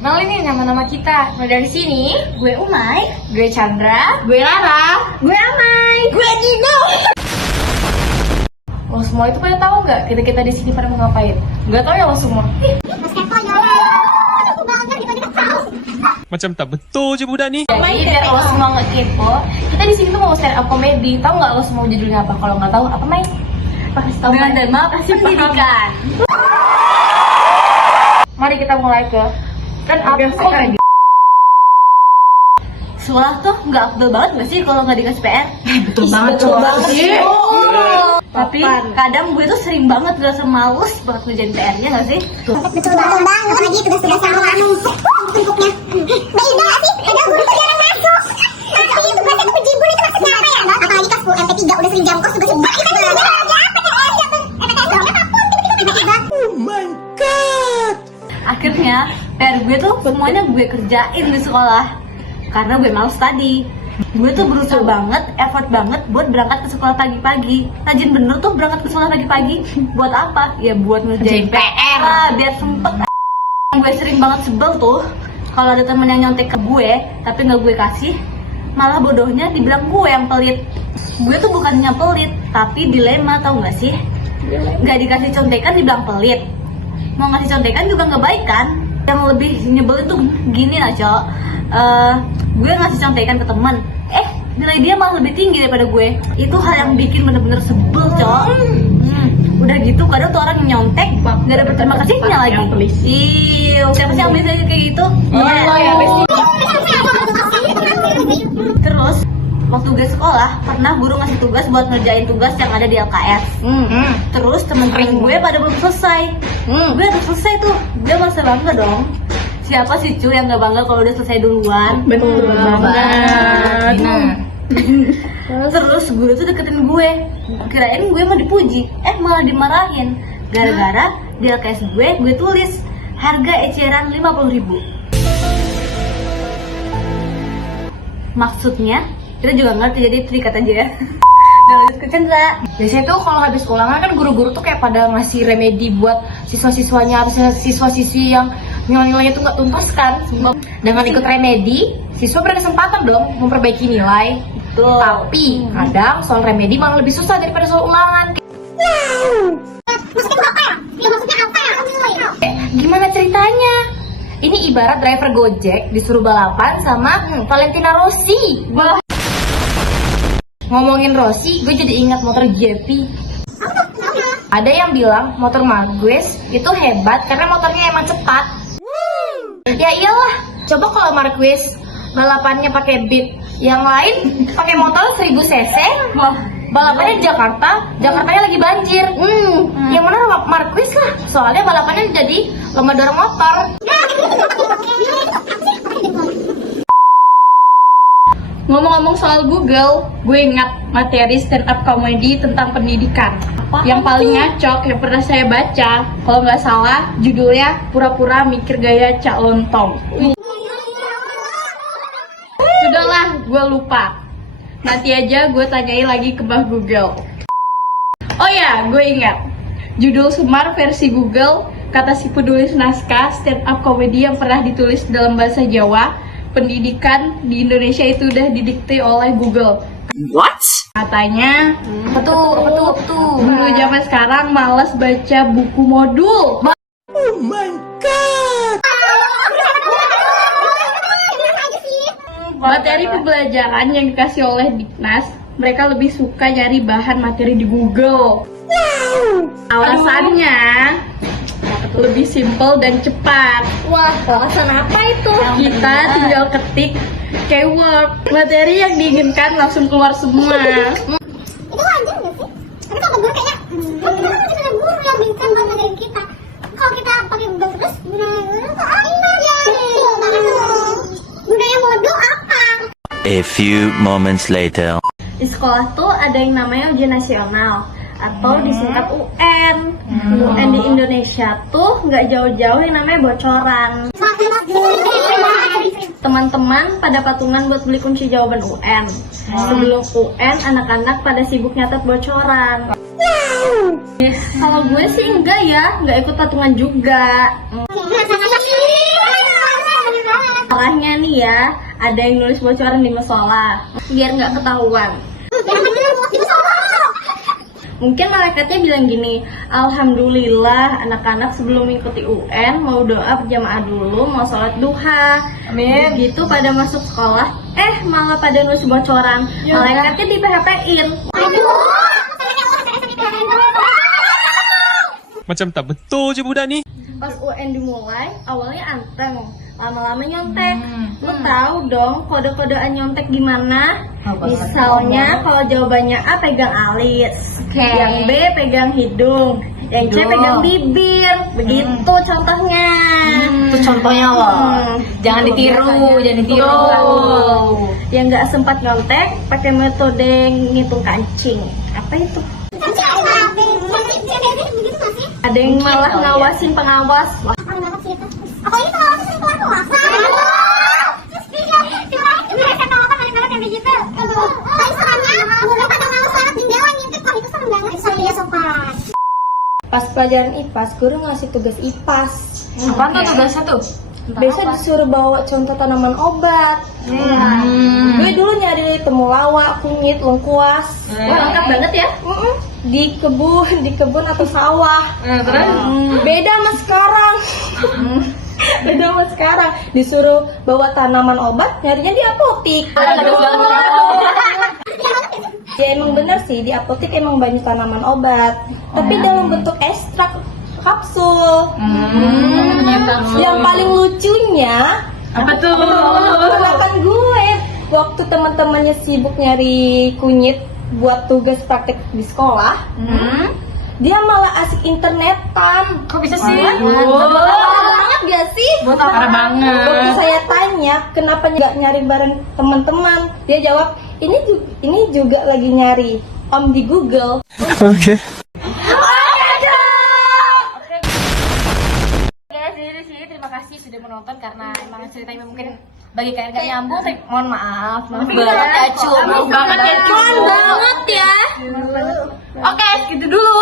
Kenalin nih nama-nama kita. Mulai dari sini, Gue Umay, gue Chandra, gue Rara, gue Amay, gue Gino. lo semua itu pada tahu nggak kita di sini pada mau ngapain? Nggak tahu ya lo semua? Macam tak betul je budak ni. Jadi biar lo semua nggak kepo, kita di sini tuh mau stand up comedy. Tahu nggak lo semua judulnya apa? Kalau nggak tahu apa main? Kasih tahu Dengan Mai. tema pendidikan. Mari kita mulai ke stand up comedy. Sekolah tuh nggak afdol banget nggak sih kalau nggak dikasih PR? Betul Betul banget sih. Tapi Apaan? kadang gue tuh sering banget ngerasa males banget ngerjain PR-nya nggak sih? Betul banget, apalagi tugas-tugas yang numpuknya. Beda sih, kadang guru tuh jarang masuk. Tapi tugasnya tuh berjibun, itu maksudnya apa ya? Apalagi kelas 10 MP3 udah sering jam kos tugasnya banyak banget. Oh my god. Akhirnya PR gue tuh semuanya gue kerjain di sekolah karena gue males tadi. Gue tuh berusaha banget, effort banget buat berangkat ke sekolah pagi-pagi. Rajin bener tuh berangkat ke sekolah pagi-pagi. Buat apa? Ya buat ngerjain PR. Biar sempet. Gue sering banget sebel tuh kalau ada temen yang nyontek ke gue tapi nggak gue kasih, malah bodohnya dibilang gue yang pelit. Gue tuh bukannya pelit tapi dilema, tau nggak sih? Nggak dikasih contekan dibilang pelit, mau ngasih contekan juga nggak baik kan? Yang lebih nyebel itu gini lah cok, gue ngasih contekan ke teman, nilai dia malah lebih tinggi daripada gue. Itu hal yang bikin bener-bener sebel cok. Udah gitu kadang tuh orang yang nyontek nggak dapet terima kasihnya lagi. Siapa sih yang bisa kayak gitu? Lo ya pasti. Terus waktu gue sekolah pernah guru ngasih tugas buat ngerjain tugas yang ada di LKS. Terus temen-temen gue pada belum selesai. Gue udah selesai tuh, gue masa bangga dong. Siapa sih cuy yang nggak bangga kalau udah selesai duluan? Betul banget. Terus guru tuh deketin gue, kirain gue mau dipuji, malah dimarahin. Gara-gara di LKS gue tulis harga eceran 50.000. Maksudnya kita juga ngerti, jadi terikat aja ya. Dan lanjut ke Chandra. Biasanya tuh kalau habis ulangan kan guru-guru tuh kayak pada ngasih remedi buat siswa-siswanya, siswa-siswi yang nilai-nilainya tuh nggak tuntas kan. Dengan ikut remedi, siswa berkesempatan dong memperbaiki nilai. Tuh. Tapi kadang soal remedi malah lebih susah daripada soal ulangan. Maksudnya apa ya? Ya maksudnya apa ya? Gimana ceritanya? Ini ibarat driver Gojek disuruh balapan sama Valentina Rossi. Wah, Ngomongin Rossi, gue jadi ingat motor JP. Ada yang bilang motor Marquez itu hebat karena motornya emang cepat. Ya iyalah, coba kalau Marquez balapannya pakai beat, yang lain pakai motor 1000 cc. wah, Balapannya di Jakartanya lagi banjir. Yang mana Marquez lah, soalnya balapannya jadi lomba dorong motor. Ngomong-ngomong soal Google, gue ingat materi stand up comedy tentang pendidikan. Yang paling ngacok yang pernah saya baca, kalau nggak salah, judulnya Pura-pura Mikir Gaya Cak Lontong. Sudahlah, gue lupa. Nanti aja gue tanyain lagi ke Mbah Google. Oh ya, gue ingat. Judul Semar versi Google, kata si penulis naskah stand up comedy yang pernah ditulis dalam bahasa Jawa. Pendidikan di Indonesia itu udah didikte oleh Google. What? Katanya, Apa tuh? guru zaman sekarang malas baca buku modul. Oh my god. Materi pembelajaran yang dikasih oleh Diknas, mereka lebih suka nyari bahan materi di Google. Alasannya lebih simpel dan cepat. wah, alasan apa itu? Kita tinggal ketik keyword, materi yang diinginkan langsung keluar semua. Itu wajar nggak sih? Tapi kalau guru kayaknya, kan kita kan masih ada guru yang bisa buat ngajarin kita. Kalau kita pakai Google terus, gunanya guru tuh apa ya? Gunanya modul apa? A few moments later. Di sekolah tuh ada yang namanya ujian nasional atau disingkat UN. UN di Indonesia tuh nggak jauh-jauh yang namanya bocoran. Teman-teman pada patungan buat beli kunci jawaban UN. Sebelum UN, anak-anak pada sibuk nyatet bocoran. Kalau gue sih enggak ya, nggak ikut patungan juga. Salahnya nih ya, ada yang nulis bocoran di musola biar nggak ketahuan. Mungkin malaikatnya bilang gini, alhamdulillah anak-anak sebelum mengikuti UN mau doa berjamaah dulu, mau sholat duha. Amin. Gitu pada masuk sekolah, malah pada nulis bocoran. Malaikatnya di PHP-in. Macam tak betul je budak ni. Pas UN dimulai, awalnya anteng, lama-lama nyontek. Lu tahu dong kode-kodean nyontek gimana? Misalnya kalau jawabannya A pegang alis, yang B pegang hidung, yang C pegang bibir. Begitu contohnya. Itu contohnya loh. Jangan ditiru, jangan ditiru. Yang nggak sempat nyontek pakai metode ngitung kancing. Apa itu? Ada yang malah ngawasin pengawas. Wah, Apa ini pengawasan sering keluar kelas? Terus dia mereka tahu apa kalian yang begitu. Tapi sebenarnya bukan pada ngawas banget jendela ngintip kok itu serem banget. Saya sopan. Pas pelajaran IPAS, guru ngasih tugas IPAS. Apaan tuh tugasnya tuh? Biasa disuruh bawa contoh tanaman obat. Gue dulu nyari temulawak, kunyit, lengkuas. wah lengkap banget ya. Di kebun atau sawah. Beda sama sekarang. Beda sama sekarang. Disuruh bawa tanaman obat, nyarinya di apotik. Ya emang bener sih, di apotik emang banyak tanaman obat. Tapi dalam bentuk ekstrak kapsul. Yang paling lucunya Apa tuh? pengalaman gue waktu teman-temannya sibuk nyari kunyit buat tugas praktek di sekolah, dia malah asik internetan. Kok bisa sih? Parah banget gak sih? Parah banget. Waktu saya tanya kenapa nggak nyari bareng teman-teman, dia jawab ini juga lagi nyari Om di Google. Okay. Terima kasih sudah menonton karena emang ceritanya mungkin bagi kalian gak nyambung, tapi mohon maaf banget ya cu, Maaf banget ya, cu. Mohon banget ya. Oke, gitu dulu.